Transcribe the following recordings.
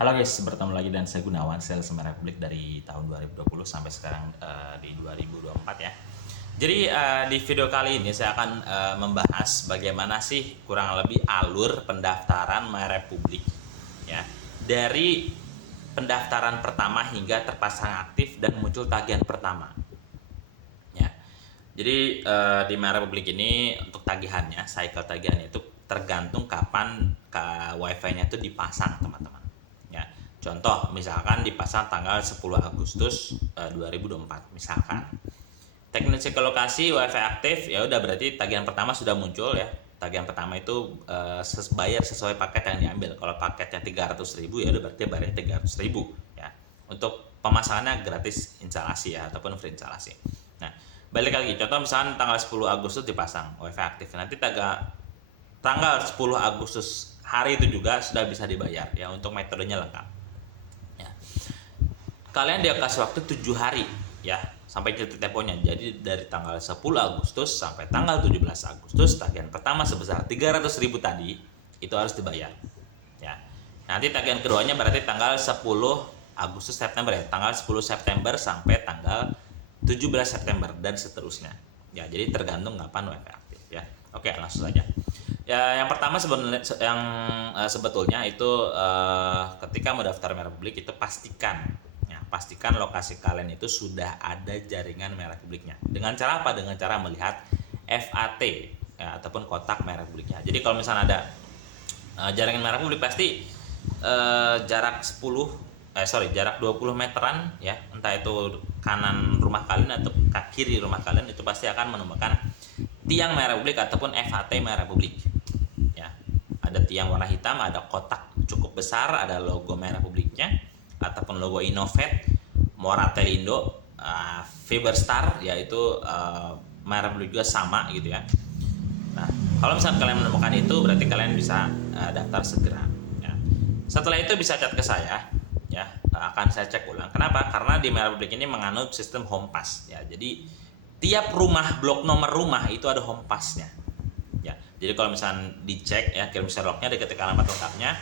Halo guys, bertemu lagi dan saya Gunawan, sales Republik dari tahun 2020 sampai sekarang di 2024 ya. Jadi di video kali ini saya akan membahas bagaimana sih kurang lebih alur pendaftaran Republik ya. Dari pendaftaran pertama hingga terpasang aktif dan muncul tagihan pertama. Ya. Jadi di Republik ini untuk tagihannya, cycle tagihannya itu tergantung kapan wifi-nya itu dipasang, teman-teman. Ya, contoh misalkan dipasang tanggal 10 Agustus 2024 misalkan. Teknik lokasi wifi aktif, ya udah berarti tagihan pertama sudah muncul ya. Tagihan pertama itu bayar sesuai paket yang diambil. Kalau paketnya 300.000 ya udah berarti bayar 300.000 ya. Untuk pemasangannya gratis instalasi ya ataupun free instalasi. Nah, balik lagi contoh misalkan tanggal 10 Agustus dipasang wifi aktif. Nanti tanggal 10 Agustus hari itu juga sudah bisa dibayar ya, untuk metodenya lengkap ya. Kalian dikasih waktu 7 hari ya sampai titik temponya. Jadi dari tanggal 10 Agustus sampai tanggal 17 Agustus tagihan pertama sebesar 300.000 tadi itu harus dibayar ya. Nanti tagihan keduanya berarti tanggal 10 Agustus September ya, tanggal 10 September sampai tanggal 17 September dan seterusnya ya. Jadi tergantung kapan wifi aktif ya. Oke, langsung saja. Ya, yang pertama sebetulnya itu ketika mau daftar Republik itu pastikan lokasi kalian itu sudah ada jaringan Republiknya. Dengan cara apa? Dengan cara melihat FAT ya, ataupun kotak Republiknya. Jadi kalau misalnya ada jaringan Republik pasti jarak 20 meteran ya, entah itu kanan rumah kalian atau kiri rumah kalian, itu pasti akan menemukan tiang Republik ataupun FAT Republik ya. Ada tiang warna hitam, ada kotak cukup besar, ada logo Republiknya ataupun logo Innovet, Moratelindo, Fiberstar, yaitu Republik juga sama gitu ya. Nah, kalau misalnya kalian menemukan itu berarti kalian bisa daftar segera ya. Setelah itu bisa chat ke saya ya, akan saya cek ulang. Kenapa? Karena di Republik ini menganut sistem home pass ya. Jadi tiap rumah, blok nomor rumah itu ada home pass-nya ya. Jadi kalau misalnya dicek ya, kirim Sherlock-nya ketik alamat lengkapnya,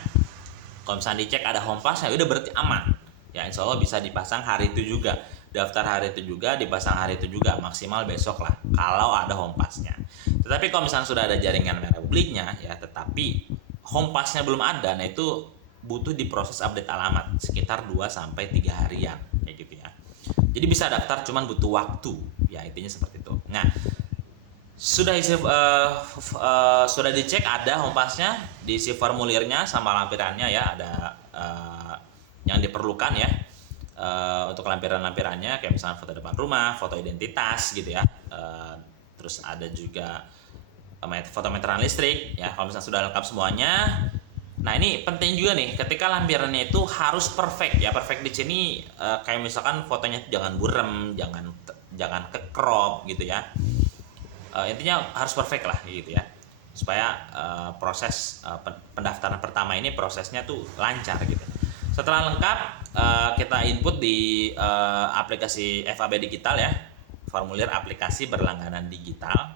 kalau misalnya dicek ada home pass-nya udah berarti aman ya. Insya Allah bisa dipasang hari itu juga, daftar hari itu juga, dipasang hari itu juga, maksimal besok lah kalau ada home pass-nya. Tetapi kalau misalnya sudah ada jaringan Republiknya ya, tetapi home pass-nya belum ada, nah itu butuh diproses update alamat sekitar 2-3 harian kayak gitu ya. Jadi bisa daftar, cuman butuh waktu ya, intinya seperti itu. Nah, sudah dicek ada home pass-nya, diisi formulirnya sama lampirannya ya, ada yang diperlukan ya untuk lampiran-lampirannya, kayak misalnya foto depan rumah, foto identitas gitu ya. Terus ada juga foto meteran listrik ya. Kalau misalnya sudah lengkap semuanya, nah ini penting juga nih, ketika lampirannya itu harus perfect ya. Perfect di sini kayak misalkan fotonya jangan buram, jangan ke crop gitu ya. Intinya harus perfect lah gitu ya, supaya proses pendaftaran pertama ini prosesnya tuh lancar gitu. Setelah lengkap kita input di aplikasi FAB Digital ya, formulir aplikasi berlangganan digital.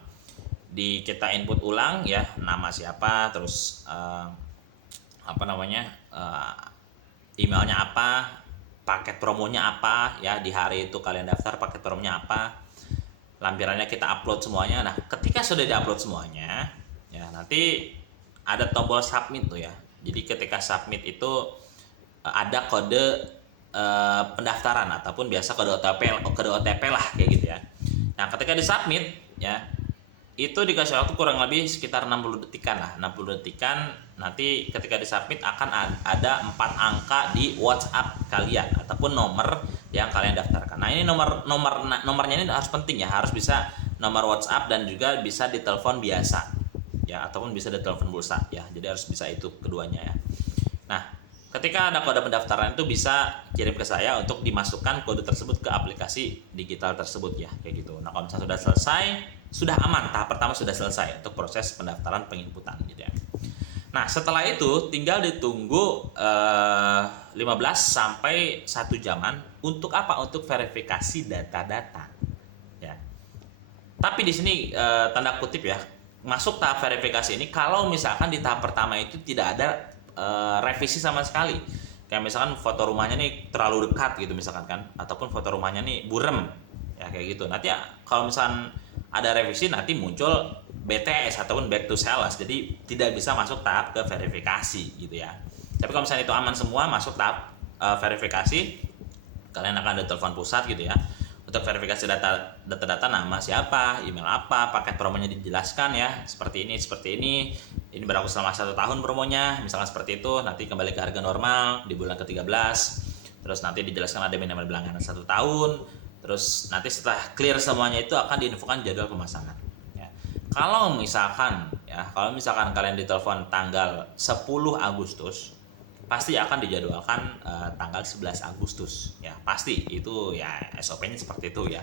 Kita input ulang ya, nama siapa, terus emailnya apa, paket promonya apa ya, di hari itu kalian daftar paket promonya apa, lampirannya kita upload semuanya. Nah, ketika sudah diupload semuanya ya, nanti ada tombol submit tuh ya. Jadi ketika submit itu ada kode pendaftaran ataupun biasa kode OTP lah kayak gitu ya. Nah, ketika disubmit ya, itu dikasih waktu kurang lebih sekitar 60 detikan lah, 60 detikan. Nanti ketika disubmit akan ada 4 angka di WhatsApp kalian ataupun nomor yang kalian daftarkan. Nah, ini nomornya ini harus penting ya, harus bisa nomor WhatsApp dan juga bisa ditelepon biasa ya, ataupun bisa ditelepon pulsa ya. Jadi harus bisa itu keduanya ya. Nah, ketika ada kode pendaftaran itu bisa kirim ke saya untuk dimasukkan kode tersebut ke aplikasi digital tersebut ya, kayak gitu. Nah, kalau misalnya sudah selesai, sudah aman, tahap pertama sudah selesai untuk proses pendaftaran penginputan gitu ya. Nah, setelah itu tinggal ditunggu 15 sampai 1 jaman untuk apa? Untuk verifikasi data-data ya. Tapi di sini tanda kutip ya, masuk tahap verifikasi ini kalau misalkan di tahap pertama itu tidak ada revisi sama sekali. kayak misalkan foto rumahnya nih terlalu dekat gitu misalkan kan, ataupun foto rumahnya nih burem ya kayak gitu. Nanti ya, kalau misalkan ada revisi nanti muncul BTS ataupun back to sales, jadi tidak bisa masuk tahap ke verifikasi gitu ya. Tapi kalau misalnya itu aman semua, masuk tahap verifikasi, kalian akan ada telepon pusat gitu ya untuk verifikasi data nama siapa, email apa, paket promonya dijelaskan ya, seperti ini berlaku selama 1 tahun promonya, misalkan seperti itu. Nanti kembali ke harga normal di bulan ke-13, terus nanti dijelaskan ada minimal berlangganan 1 tahun, terus nanti setelah clear semuanya itu akan diinfokan jadwal pemasangan ya. Kalau misalkan kalian ditelepon tanggal 10 Agustus, pasti akan dijadwalkan tanggal 11 Agustus ya, pasti itu ya, SOP-nya seperti itu ya.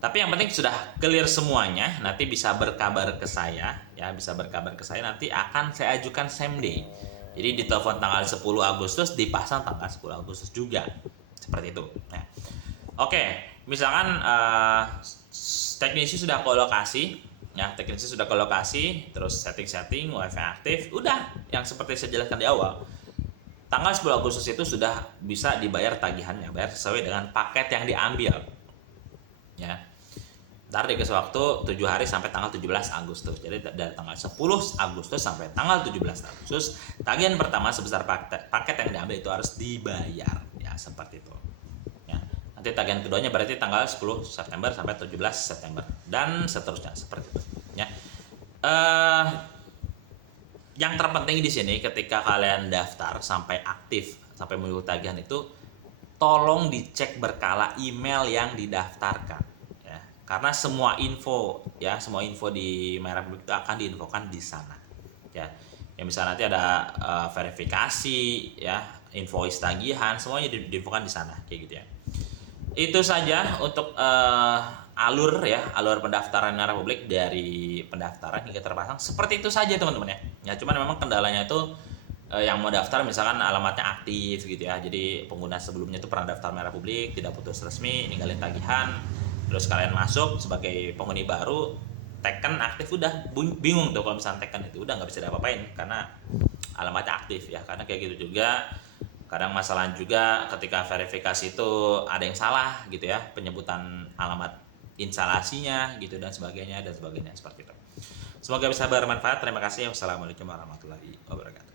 Tapi yang penting sudah clear semuanya, nanti bisa berkabar ke saya ya, nanti akan saya ajukan same day. Jadi ditelepon tanggal 10 Agustus dipasang tanggal 10 Agustus juga, seperti itu ya. Oke, misalkan teknisi sudah ke lokasi ya, terus setting wifi aktif, udah yang seperti saya jelaskan di awal. Tanggal 10 Agustus itu sudah bisa dibayar tagihannya, bayar sesuai dengan paket yang diambil ya. Ntar dikasih waktu 7 hari sampai tanggal 17 Agustus. Jadi dari tanggal 10 Agustus sampai tanggal 17 Agustus, tagihan pertama sebesar paket yang diambil itu harus dibayar ya, seperti itu ya. Nanti tagihan keduanya berarti tanggal 10 September sampai 17 September dan seterusnya, seperti itu ya. Yang terpenting di sini ketika kalian daftar sampai aktif, sampai muncul tagihan itu, tolong dicek berkala email yang didaftarkan ya. Karena semua info di MyRepublik itu akan diinfokan di sana ya. Ya misalnya nanti ada verifikasi ya, invoice tagihan, semuanya diinfokan di sana kayak gitu ya. Itu saja untuk alur pendaftaran Republik, dari pendaftaran hingga terpasang, seperti itu saja teman-teman ya. Ya cuman memang kendalanya itu yang mau daftar misalkan alamatnya aktif gitu ya, jadi pengguna sebelumnya itu pernah daftar Republik, tidak putus resmi, ninggalin tagihan, terus kalian masuk sebagai penghuni baru, teken aktif, udah bingung tuh kalau misalnya teken itu udah nggak bisa diapa-apain karena alamatnya aktif ya. Karena kayak gitu juga kadang masalah juga ketika verifikasi itu ada yang salah gitu ya, penyebutan alamat instalasinya gitu dan sebagainya seperti itu. Semoga bisa bermanfaat. Terima kasih. Wassalamualaikum warahmatullahi wabarakatuh.